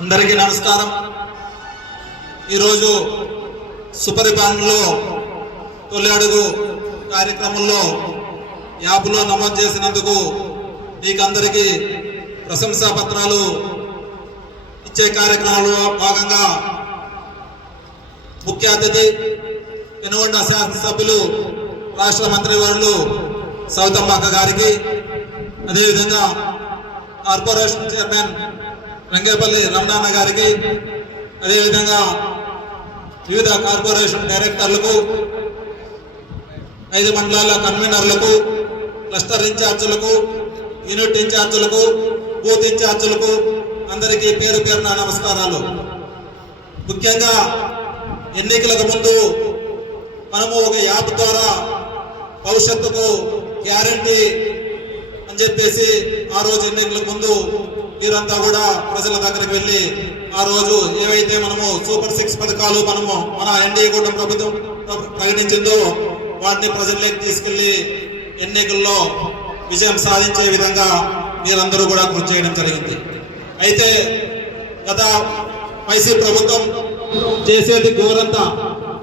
అందరికీ నమస్కారం. ఈరోజు సుపరిపాలనలో తొలి అడుగు కార్యక్రమంలో యాప్లో నమోదు చేసినందుకు మీకందరికీ ప్రశంసా పత్రాలు ఇచ్చే కార్యక్రమంలో భాగంగా ముఖ్య అతిథి పెనుగొండ శాసనసభ్యులు రాష్ట్ర మంత్రివర్యులు సౌతమ్మ గారికి, అదేవిధంగా కార్పొరేషన్ చైర్మన్ రంగేపల్లి రమణాన్న గారికి, అదేవిధంగా వివిధ కార్పొరేషన్ డైరెక్టర్లకు, 5 మండలాల కన్వీనర్లకు, క్లస్టర్ ఇన్ఛార్జీలకు, యూనిట్ ఇన్ఛార్జీలకు, బూత్ ఇన్ఛార్జీలకు అందరికీ పేరు పేరున నమస్కారాలు. ముఖ్యంగా ఎన్నికలకు ముందు మనము ఒక యాప్ ద్వారా భవిష్యత్తుకు గ్యారంటీ అని చెప్పేసి ఆ రోజు ఎన్నికలకు ముందు మీరంతా కూడా ప్రజల దగ్గరికి వెళ్ళి ఆ రోజు ఏవైతే మనము సూపర్ 6 పథకాలు మన ఎన్డీఏ కూటమి ప్రభుత్వం ప్రకటించిందో వాటిని ప్రజల్లోకి తీసుకెళ్లి ఎన్నికల్లో విజయం సాధించే విధంగా మీరందరూ కూడా కృషి చేయడం జరిగింది. అయితే గత వైసీపీ ప్రభుత్వం చేసేది గోరంత,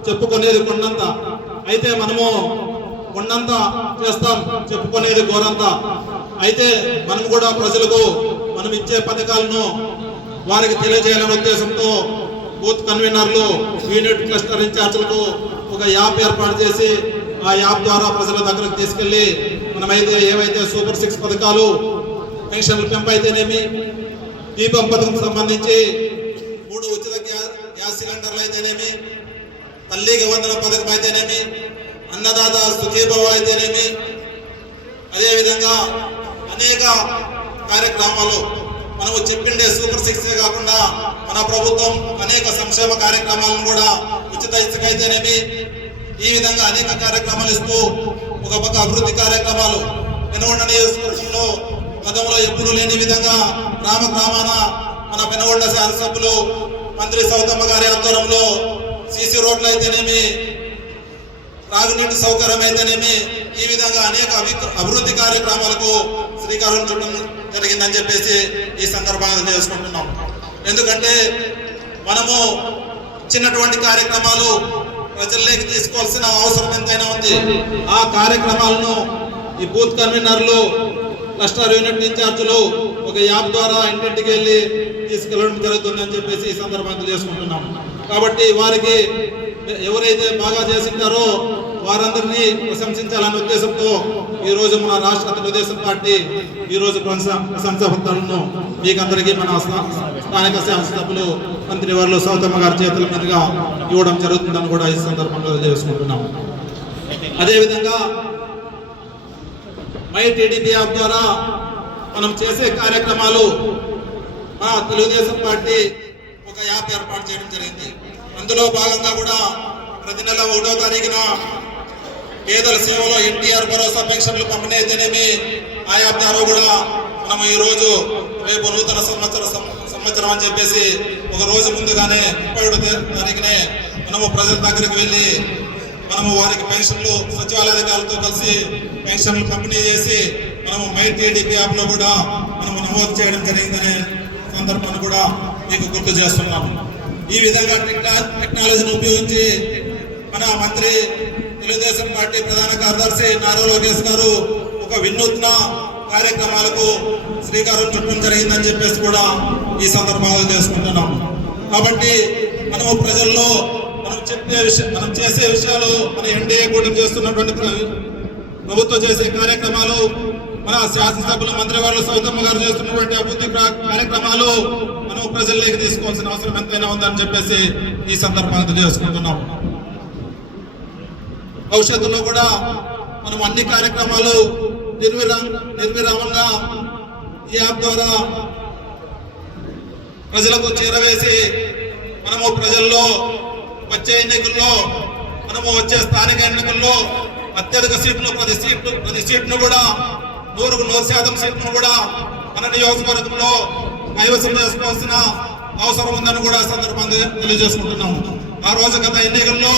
చెప్పుకునేది కొండంత. అయితే మనము కొండంత చేస్తాం, చెప్పుకునేది గోరంత. అయితే మనం కూడా ప్రజలకు మనం ఇచ్చే పథకాలను వారికి తెలియజేయాలనే ఉద్దేశంతో బూత్ కన్వీనర్లు, యూనిట్ క్లస్టర్ ఇన్ఛార్జీలకు ఒక యాప్ ఏర్పాటు చేసి ఆ యాప్ ద్వారా ప్రజల దగ్గరకు తీసుకెళ్లి మనమైతే ఏవైతే సూపర్ 6 పథకాలు, పెన్షన్ల పెంపు అయితేనేమి, దీపం పథకం సంబంధించి 3 ఉచిత గ్యాస్ సిలిండర్లు అయితేనేమి, తల్లికి వందన పథకం అయితేనేమి, అన్నదాత సుఖీభవ అయితేనేమి, అదేవిధంగా అనేక కార్యక్రమాలు మనము చెప్పిండే సూపర్ 6 కాకుండా మన ప్రభుత్వం అనేక సంక్షేమ కార్యక్రమాలను కూడా ఉచిత ఇసుక అయితేనేమి, ఈ విధంగా అనేక కార్యక్రమాలు ఇస్తూ ఒక పక్క అభివృద్ధి కార్యక్రమాలు పెనుగొండ నియోజకవర్గంలో గతంలో ఎప్పుడూ లేని విధంగా గ్రామాన మన పెనుగొండ శాసనసభ్యులు మంత్రి సౌతమ్మ గారి ఆధ్వర్యంలో సీసీ రోడ్లు అయితేనేమి, తాగునీటి సౌకర్యం అయితేనేమి, ఈ విధంగా అనేక అభివృద్ధి కార్యక్రమాలకు శ్రీకారం చుట్టడం జరిగిందని చెప్పేసి ఈ సందర్భంగా చేసుకుంటున్నాం. ఎందుకంటే మనము ఇచ్చినటువంటి కార్యక్రమాలు ప్రజల్లోకి తీసుకోవాల్సిన అవసరం ఎంతైనా ఉంది. ఆ కార్యక్రమాలను ఈ బూత్ కన్వీనర్లు, క్లస్టర్ యూనిట్ ఇన్ఛార్జీలు ఒక యాప్ ద్వారా ఇంటింటికి వెళ్ళి తీసుకెళ్ళడం జరుగుతుందని చెప్పేసి ఈ సందర్భంగా చేసుకుంటున్నాం. కాబట్టి వారికి ఎవరైతే బాగా చేసింటారో వారందరినీ ప్రశంసించాలనే ఉద్దేశంతో ఈరోజు మన రాష్ట్ర తెలుగుదేశం పార్టీ ఈరోజు ప్రశంసా పత్రాలను మీకందరికీ మన స్థానిక శాసనసభ్యులు మంత్రివర్యులు సౌతమ్మ గారి చేతుల మీదుగా ఇవ్వడం జరుగుతుందని కూడా ఈ సందర్భంగా చేసుకుంటున్నాం. అదేవిధంగా మై టీడీపీ యాప్ ద్వారా మనం చేసే కార్యక్రమాలు మన తెలుగుదేశం పార్టీ ఒక యాప్ ఏర్పాటు చేయడం జరిగింది. అందులో భాగంగా కూడా ప్రతి నెల 1వ తారీఖున పేదల సేవలో ఎన్టీఆర్ భరోసా పెన్షన్లు పంపిణీ అయితేనేమి, ఆ యాప్ ద్వారా కూడా మనం ఈరోజు రేపు నూతన సంవత్సరం అని చెప్పేసి ఒక రోజు ముందుగానే 31వ తారీఖునే మనము ప్రజల దగ్గరికి వెళ్ళి మనము వారికి పెన్షన్లు సచివాలయ అధికారులతో కలిసి పెన్షన్లు పంపిణీ చేసి మనము మై టీడీపీ యాప్లో కూడా మనము నమోదు చేయడం జరిగిందనే సందర్భాన్ని కూడా మీకు గుర్తు చేస్తున్నాము. ఈ విధంగా టెక్నాలజీని ఉపయోగించి మన మంత్రి, తెలుగుదేశం పార్టీ ప్రధాన కార్యదర్శి నారా లోకేష్ గారు ఒక వినూత్న కార్యక్రమాలకు శ్రీకారం చుట్టడం జరిగిందని చెప్పేసి కూడా ఈ సందర్భంగా చేసుకుంటున్నాం. కాబట్టి మనము ప్రజల్లో మనం చేసే విషయాలు, మన ఎన్డీఏ కూటమి చేస్తున్నటువంటి ప్రభుత్వం చేసే కార్యక్రమాలు, మన శాసనసభ్యుల మంత్రివర్యులు సౌతమ్మ గారు చేస్తున్నటువంటి అభివృద్ధి కార్యక్రమాలు మనం ప్రజల్లోకి తీసుకోవాల్సిన అవసరం ఎంతైనా ఉందని చెప్పేసి ఈ సందర్భంగా చేసుకుంటున్నాం. భవిష్యత్తులో కూడా మనం అన్ని కార్యక్రమాలు నిర్విరామంగా ఈ యాప్ ద్వారా ప్రజలకు చేరవేసి మనము ప్రజల్లో వచ్చే ఎన్నికల్లో, మనము వచ్చే స్థానిక ఎన్నికల్లో అత్యధిక సీట్లు, ప్రతి సీట్ను కూడా 100% సీట్ను కూడా మన నియోజకవర్గంలో కైవసం చేసుకోవాల్సిన అవసరం ఉందని కూడా సందర్భంగా తెలియజేసుకుంటున్నాము. ఆ రోజు గత ఎన్నికల్లో